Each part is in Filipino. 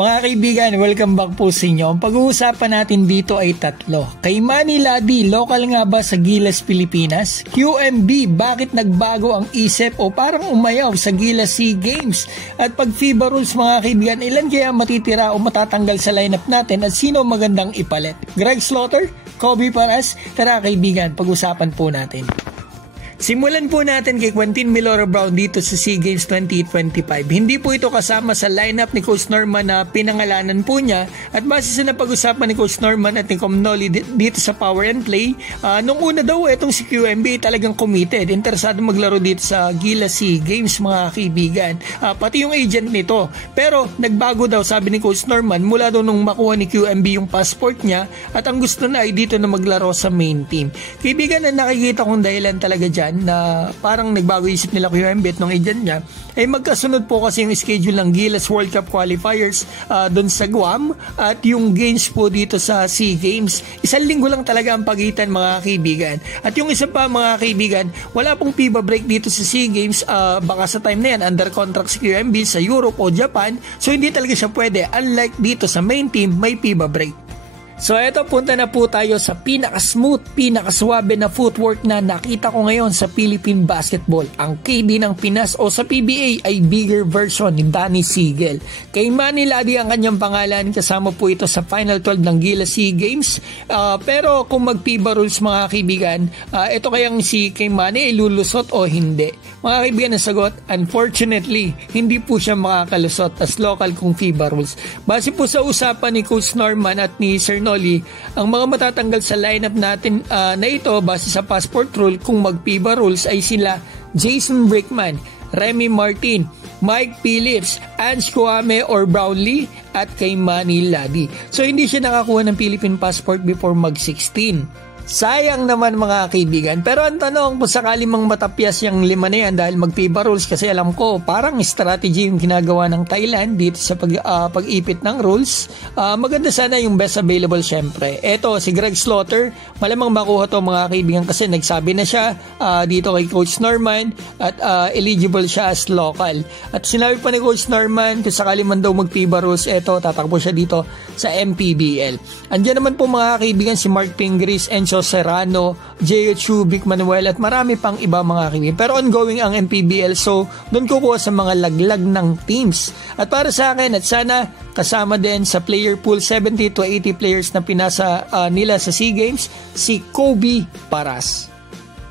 Mga kaibigan, welcome back po sa inyo. Ang pag-uusapan natin dito ay tatlo. Kay Manny Ladi, local nga ba sa Gilas, Pilipinas? QMB, bakit nagbago ang isip o parang umayaw sa Gilas SEA Games? At pag FIBA rules mga kaibigan, ilan kaya matitira o matatanggal sa lineup natin at sino magandang ipalit? Greg Slaughter? Kobe Paras? Tara kaibigan, pag-usapan po natin. Simulan po natin kay Quentin Miloro Brown dito sa SEA Games 2025. Hindi po ito kasama sa lineup ni Coach Norman na pinangalanan po niya at base sa napag-usapan ni Coach Norman at ni Comnoli dito sa Power and Play, nung una daw itong si QMB talagang committed, interesado maglaro dito sa Gilas SEA Games mga kaibigan. Pati yung agent nito. Pero nagbago daw sabi ni Coach Norman mula daw nung makuha ni QMB yung passport niya at ang gusto na ay dito na maglaro sa main team. Kaibigan, na nakikita kong dahilan talaga dyan na parang nagbago isip nila QMB at ng agent niya ay magkasunod po kasi yung schedule ng Gilas World Cup qualifiers doon sa Guam at yung games po dito sa SEA Games. Isang linggo lang talaga ang pagitan mga kaibigan. At yung isa pa mga kaibigan, wala pong FIBA break dito sa SEA Games. Baka sa time na yan under contract si QMB sa Europe o Japan, so hindi talaga siya pwede. Unlike dito sa main team, may FIBA break. So eto, punta na po tayo sa pinaka-smooth, pinaka-swabe na footwork na nakita ko ngayon sa Philippine Basketball. Ang KD ng Pinas o sa PBA ay bigger version ni Danny Sigel. Kay Manny Ladi ang kanyang pangalan, kasama po ito sa Final 12 ng Gilas SEA Games. Pero kung mag-FIBA rules mga kaibigan, ito kayang si kay Manny ay lulusot o hindi? Mga kaibigan, ang sagot, unfortunately, hindi po siya makakalusot as local kung FIBA rules. Base po sa usapan ni Coach Norman at ni Sir ang mga matatanggal sa lineup natin na ito base sa passport rule kung mag-FIBA rules ay sila Jason Brickman, Remy Martin, Mike Phillips, Ange Kwame or Brownlee at kay Manny Ladi. So hindi siya nakakuha ng Philippine passport before mag-16. Sayang naman mga kaibigan. Pero ang tanong, kung sakali mang matapyas yung lima na yan dahil mag-FIBA rules, kasi alam ko parang strategy yung ginagawa ng Thailand dito sa pag-ipit ng rules, maganda sana yung best available syempre. Eto si Greg Slaughter, malamang makuha to mga kaibigan kasi nagsabi na siya dito kay Coach Norman at eligible siya as local. At sinabi pa ni Coach Norman kung sakali man daw mag-FIBA rules, eto tatakbo siya dito sa MPBL. Andiyan naman po mga kaibigan si Mark Pingris, Enzo Serrano, J.O. Chubic, Manuel at marami pang iba mga kaibigan. Pero ongoing ang MPBL, so doon kukuha sa mga laglag ng teams. At para sa akin, at sana kasama din sa player pool 70 to 80 players na pinasa nila sa SEA Games, si Kobe Paras.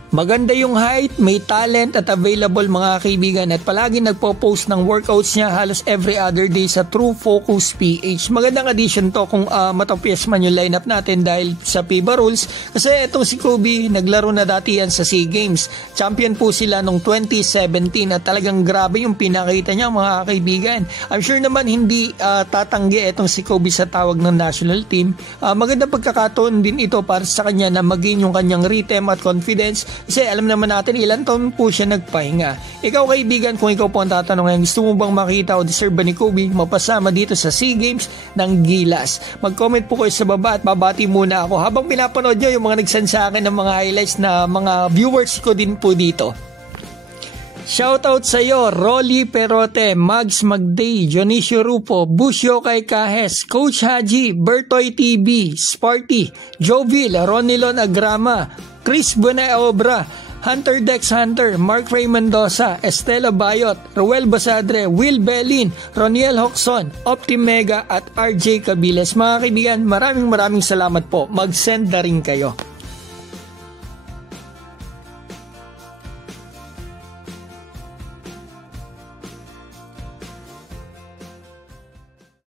Maganda yung height, may talent at available mga kaibigan at palagi nagpo-post ng workouts niya halos every other day sa True Focus PH. Magandang addition to kung matapyas man yung lineup natin dahil sa FIBA rules kasi itong si Kobe naglaro na dati yan sa SEA Games. Champion po sila noong 2017 at talagang grabe yung pinakita niya mga kaibigan. I'm sure naman hindi tatanggi itong si Kobe sa tawag ng national team. Magandang pagkakataon din ito para sa kanya na maging yung kanyang rhythm at confidence. Kasi alam naman natin ilan taon po siya nagpahinga. Ikaw kaibigan, kung ikaw po ang tatanungin, gusto mo bang makita o deserve ba ni Kobe mapasama dito sa SEA Games ng Gilas? Mag-comment po kayo sa baba at babati muna ako habang pinapanood nyo yung mga nagsan sa akin ng mga highlights na mga viewers ko din po dito. Shoutout sa iyo, Rolly Perote, Mags Magday, Dionisio Rupo, Busyo Kay Kahes, Coach Haji, Bertoy TV, Sparty, Jovil, Ronilon Agrama, Chris Buenaobra, Hunter Dex Hunter, Mark Ray Mendoza, Estela Bayot, Roel Basadre, Will Belin, Roniel Hoxon, Optimega at RJ Cabiles. Mga kaibigan, maraming salamat po. Mag-send na rin kayo.